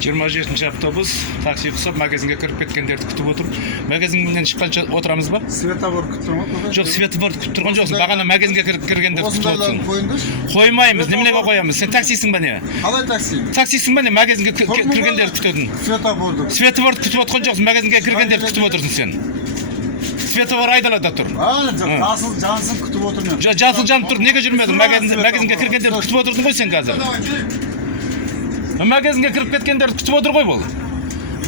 27 автобус такси құсап магазинге кіріп кеткендерді күтіп отыр. Магазиннен шыққанша отырамыз ба? Светофор күтіп тұрмын. Жоқ, светофор күтіп тұрған жоқсың. Бағана магазинге кіргендерді күтіп Осындайларын отырсың. қойыңдаршы. Қоймаймыз, неменеге қоямыз? Сен таксисің ба не? Қалай такси? Таксисің ба не? Магазинге кіргендерді күтетін. Светофорды. Светофорды күтіп отқан жоқсың, магазинге кіргендерді күтіп отырсың сен. Светофор айдалада тұр. Жасыл жансын күтіп отырмын. Жасыл жанып тұр, неге жүрмедің? Магазинге кіргендерді күтіп отырдың ғой сен қазір. Магазинге кіріп кеткендерді күтіп отыр ғой бұл.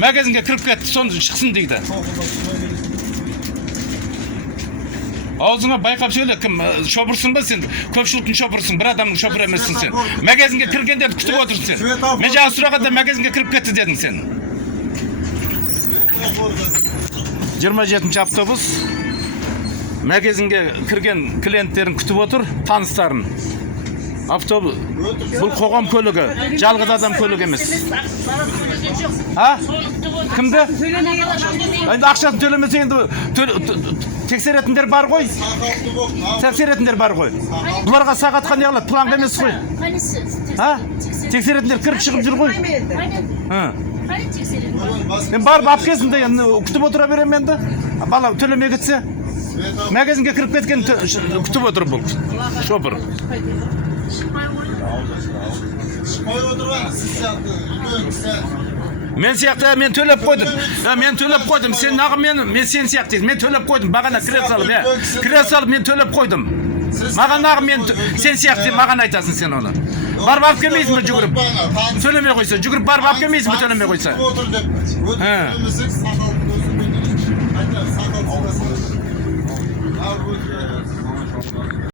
Магазинге кіріп кетті, соны шықсын дейді. Аузыңа байқап сөйле, кім шопырсың ба сен? Көпшіліктің шопырсың, бір адамның шопыр емессің сен. Магазинге кіргендерді күтіп отырсың сен. Мен жаңа сұрағанда магазинге кіріп кетті дедің сен. 27 автобус магазинге кірген клиенттерін күтіп отыр, таныстарын. Автобус бұл қоғам көлігі, жалғыз адам көлігі емес. Кімді? Енді ақшасын төлемесе енді тексеретіндер бар ғой. Тексеретіндер бар ғой. Бұларға сағатқа не алады? Планға емес қой. Тексеретіндер кіріп шығып жүр ғой. Мен барып алып келсін де күтіп отыра берем енді. Бала төлемей кетсе. Магазинге кіріп кеткен күтіп отыр бұл шопыр. Мен сияқты, мен төлеп қойдым. Мен төлеп қойдым. Сен нағым мен сен сияқты. Мен төлеп қойдым. Бағана кіре салып мен төлеп қойдым. Маған нағым мен сен сияқты маған айтасың сен оны. Барып алып келмейсің бе жүгіріп? Төлемей қойса, жүгіріп барып алып келмейсің бе төлемей қойса?